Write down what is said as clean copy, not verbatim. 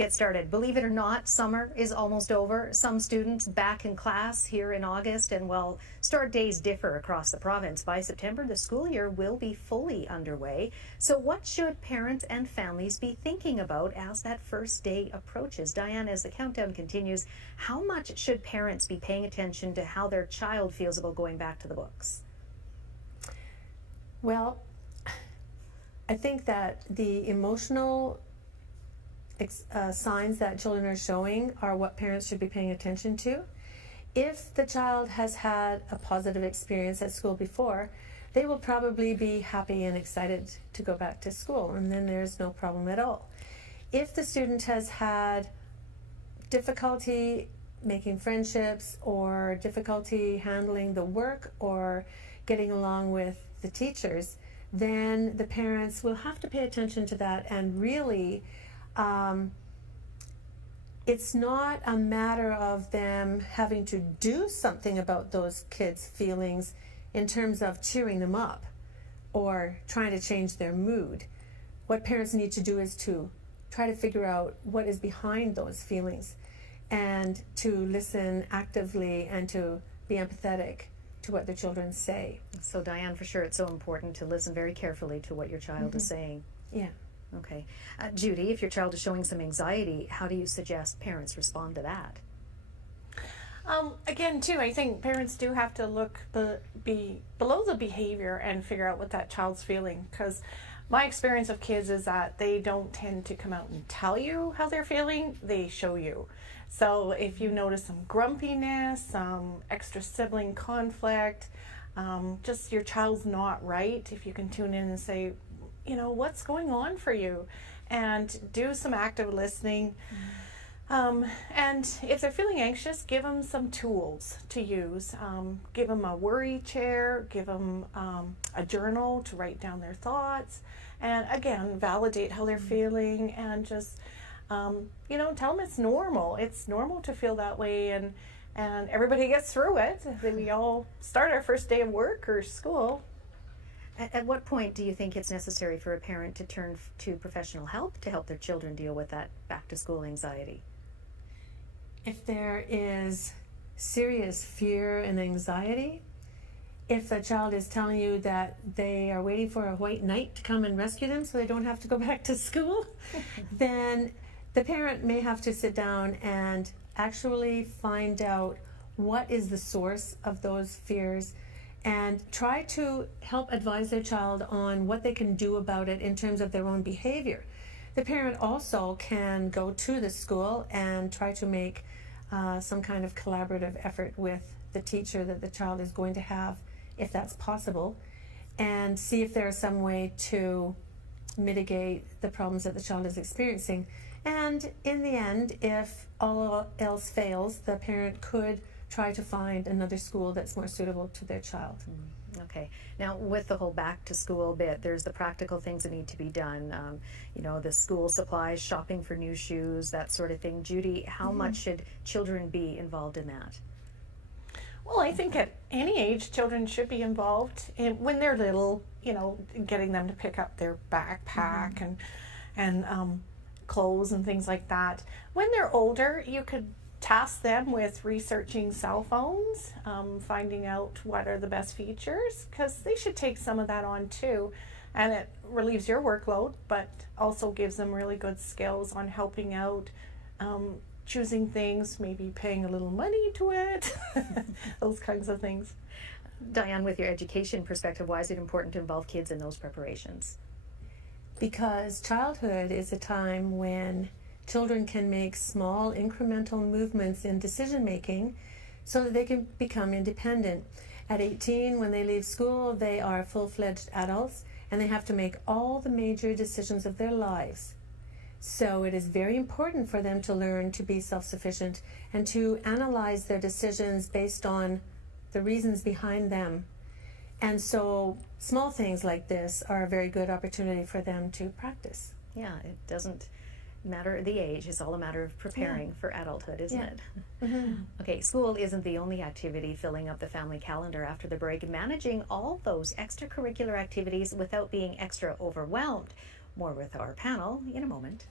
Get started. Believe it or not, summer is almost over. Some students back in class here in August, and while start days differ across the province, by September the school year will be fully underway. So what should parents and families be thinking about as that first day approaches? Diane, as the countdown continues, how much should parents be paying attention to how their child feels about going back to the books? Well, I think that the emotional signs that children are showing are what parents should be paying attention to. If the child has had a positive experience at school before, they will probably be happy and excited to go back to school, and then there's no problem at all. If the student has had difficulty making friendships or difficulty handling the work or getting along with the teachers, then the parents will have to pay attention to that and really it's not a matter of them having to do something about those kids' feelings in terms of cheering them up or trying to change their mood. What parents need to do is to try to figure out what is behind those feelings and to listen actively and to be empathetic to what their children say. So Diane, for sure it's so important to listen very carefully to what your child is saying. Yeah. Okay. Judy, if your child is showing some anxiety, how do you suggest parents respond to that? Again, too, I think parents do have to look below the behavior and figure out what that child's feeling, because my experience of kids is that they don't tend to come out and tell you how they're feeling, they show you. So if you notice some grumpiness, some extra sibling conflict, just your child's not right, if you can tune in and say, you know, what's going on for you, and do some active listening. And if they're feeling anxious, give them some tools to use. Give them a worry chair, give them a journal to write down their thoughts, and again, validate how they're feeling, and just, you know, tell them it's normal. It's normal to feel that way, and everybody gets through it. We all start our first day of work or school. At what point do you think it's necessary for a parent to turn to professional help to help their children deal with that back-to-school anxiety? If there is serious fear and anxiety, if the child is telling you that they are waiting for a white knight to come and rescue them so they don't have to go back to school, then the parent may have to sit down and actually find out what is the source of those fears and try to help advise their child on what they can do about it in terms of their own behavior. The parent also can go to the school and try to make some kind of collaborative effort with the teacher that the child is going to have, if that's possible, and see if there's some way to mitigate the problems that the child is experiencing. And in the end, if all else fails, the parent could try to find another school that's more suitable to their child. Okay. Now, with the whole back to school bit, there's the practical things that need to be done. You know, the school supplies, shopping for new shoes, that sort of thing. Judy, how much should children be involved in that? Well, I think at any age, children should be involved when they're little, you know, getting them to pick up their backpack and clothes and things like that. When they're older, you could task them with researching cell phones, finding out what are the best features, because they should take some of that on too, and it relieves your workload but also gives them really good skills on helping out, choosing things, maybe paying a little money to it, those kinds of things. Diane, with your education perspective, why is it important to involve kids in those preparations? Because childhood is a time when children can make small incremental movements in decision making so that they can become independent. At 18, when they leave school, they are full-fledged adults and they have to make all the major decisions of their lives. So it is very important for them to learn to be self-sufficient and to analyze their decisions based on the reasons behind them. And so small things like this are a very good opportunity for them to practice. Yeah, it doesn't matter the age, it's all a matter of preparing for adulthood, isn't it? Okay, school isn't the only activity filling up the family calendar after the break. Managing all those extracurricular activities without being extra overwhelmed. More with our panel in a moment.